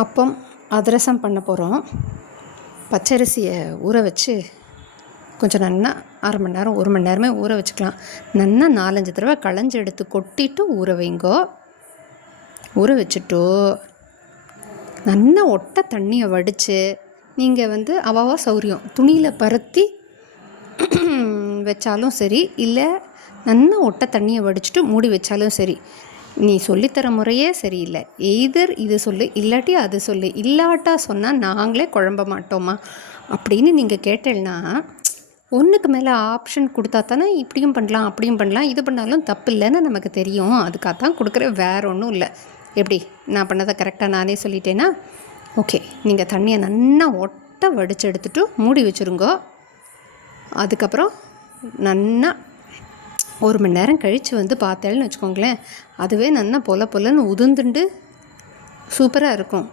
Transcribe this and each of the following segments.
அப்பம் அதிரசம் பண்ண போகிறோம். பச்சரிசியை ஊற வச்சு கொஞ்சம் நன்னா அரை மணி நேரம் 1 மணி நேரமே ஊற வச்சுக்கலாம். நன்னா 4-5 தடவை களைஞ்சி எடுத்து கொட்டிட்டு ஊற வைங்கோ. ஊற வச்சுட்டு நல்லா ஒட்ட தண்ணியை வடித்து நீங்கள் அவாவா சௌரியம் துணியில் பரத்தி வச்சாலும் சரி, இல்லை நல்லா ஒட்ட தண்ணியை வடிச்சுட்டு மூடி வச்சாலும் சரி. நீ சொல்லித்தர முறையே சரியில்லை. எய்தர் இது சொல்லு, இல்லாட்டி அது சொல்லு, இல்லாட்டா சொன்னால் நாங்களே குழம்ப மாட்டோமா அப்படின்னு நீங்கள் கேட்டேன்னா, ஒன்றுக்கு மேலே ஆப்ஷன் கொடுத்தா தானே இப்படியும் பண்ணலாம் அப்படியும் பண்ணலாம், இது பண்ணாலும் தப்பு இல்லைன்னு நமக்கு தெரியும். அதுக்காகத்தான் கொடுக்குற, வேறு ஒன்றும் இல்லை. எப்படி நான் பண்ணதை கரெக்டாக நானே சொல்லிட்டேன்னா ஓகே. நீங்கள் தண்ணியை நல்லா ஒட்ட வடித்து எடுத்துகிட்டு மூடி வச்சுருங்கோ. அதுக்கப்புறம் நல்லா 1 மணி நேரம் கழித்து பார்த்தேன்னு வச்சுக்கோங்களேன், அதுவே நல்லா பொலன்னு உதுந்துண்டு சூப்பராக இருக்கும்.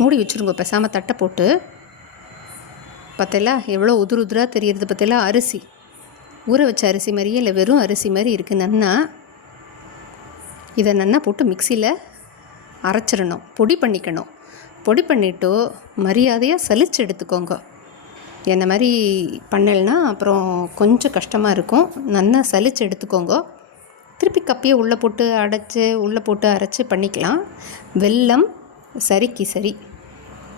மூடி வச்சுருங்க. பேசாமல் தட்டை போட்டு பார்த்தீங்களா எவ்வளோ உதிராக தெரியுறது பார்த்தீங்களா? அரிசி ஊற வச்ச அரிசி மாதிரியே இல்லை, வெறும் அரிசி மாதிரி இருக்குது. நன்னா இதை நன்னா போட்டு மிக்சியில் அரைச்சிடணும், பொடி பண்ணிக்கணும். பொடி பண்ணிவிட்டு மரியாதையாக சலிச்சு எடுத்துக்கோங்க. என்ன மாதிரி பண்ணலைன்னா அப்புறம் கொஞ்சம் கஷ்டமாக இருக்கும். நல்லா சலிச்சு எடுத்துக்கோங்க. திருப்பி கப்பியை உள்ளே போட்டு அரைச்சி பண்ணிக்கலாம். வெல்லம் சரிக்கு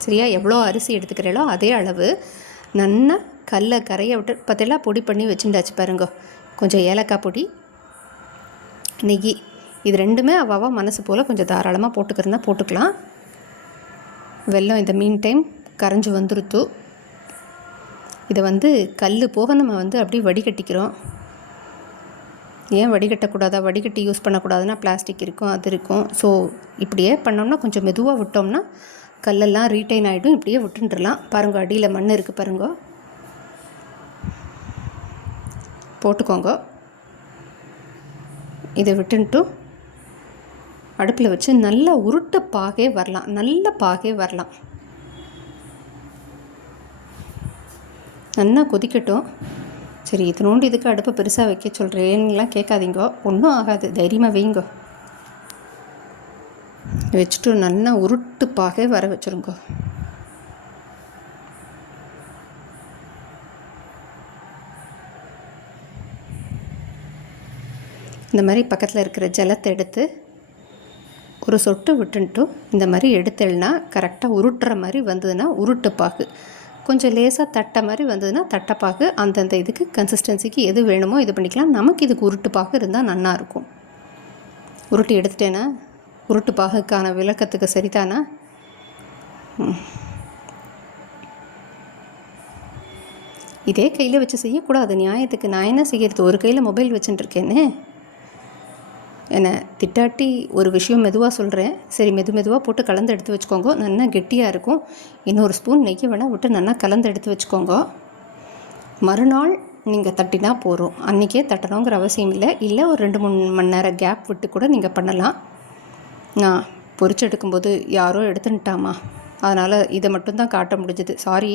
சரியா எவ்வளோ அரிசி எடுத்துக்கிறீங்களோ அதே அளவு நல்லா கல்லை கரையை விட்டு பார்த்தீங்களா பொடி பண்ணி வச்சுட்டாச்சு பாருங்க. கொஞ்சம் ஏலக்காய் பொடி, நெய், இது ரெண்டுமே அவாவா மனசு போல் கொஞ்சம் தாராளமாக போட்டுக்கிறதா போட்டுக்கலாம். வெல்லம் இந்த மீன் டைம் கரைஞ்சி வந்துருத்து. இதை கல் போக நம்ம அப்படியே வடிகட்டிக்கிறோம். ஏன் வடிகட்டக்கூடாதா? வடிகட்டி யூஸ் பண்ணக்கூடாதுன்னா பிளாஸ்டிக் இருக்கும், அது இருக்கும். ஸோ இப்படியே பண்ணோம்னா கொஞ்சம் மெதுவாக விட்டோம்னா கல்லெல்லாம் ரீட்டைன் ஆகிடும். இப்படியே விட்டுன்றலாம். பாருங்க, அடியில் மண் இருக்குது பாருங்க, போட்டுக்கோங்க. இதை விட்டுன்ட்டு அடுப்பில் வச்சு நல்லா உருட்ட பாகே வரலாம், நல்ல பாகே வரலாம். நல்லா கொதிக்கட்டும். சரி, இதனோண்டு இதுக்கு அடுப்பை பெருசாக வைக்க சொல்கிறேன்லாம் கேட்காதீங்க, ஒன்றும் ஆகாது, தைரியமாக வைங்க. வச்சுட்டு நல்லா உருட்டு பாகே வர வச்சுருங்க. இந்த மாதிரி பக்கத்தில் இருக்கிற ஜலத்தை எடுத்து ஒரு சொட்டு விட்டுன்ட்டு இந்த மாதிரி எடுத்தேன்னா கரெக்டாக உருட்டுற மாதிரி வந்ததுன்னா உருட்டுப்பாகு, கொஞ்சம் லேசாக தட்டை மாதிரி வந்ததுன்னா தட்டைப்பாகு. அந்தந்த இதுக்கு கன்சிஸ்டன்சிக்கு எது வேணுமோ இது பண்ணிக்கலாம். நமக்கு இதுக்கு உருட்டுப்பாகு இருந்தால் நல்லாயிருக்கும். உருட்டி எடுத்துட்டேன்னா உருட்டுப்பாகுக்கான விளக்கத்துக்கு சரிதானா? இதே கையில் வச்சு செய்யக்கூடாது நியாயத்துக்கு. நான் என்ன செய்கிறது, ஒரு கையில் மொபைல் வச்சுட்டுருக்கேன்னு என்னை திட்டாட்டி ஒரு விஷயம் மெதுவாக சொல்கிறேன். சரி, மெதுவாக போட்டு கலந்து எடுத்து வச்சுக்கோங்க. நல்லா கெட்டியாக இருக்கும். இன்னொரு ஸ்பூன் நெய்யை வேணால் விட்டு நல்லா கலந்து எடுத்து வச்சுக்கோங்க. மறுநாள் நீங்கள் தட்டினா போகிறோம். அன்றைக்கே தட்டணுங்கிற அவசியம் இல்லை. ஒரு 2-3 மணி நேரம் கேப் விட்டு கூட நீங்கள் பண்ணலாம். நான் பொரிச்சு எடுக்கும்போது யாரோ எடுத்துட்டாமா, அதனால் இதை மட்டும்தான் காட்ட முடிஞ்சது. சாரி.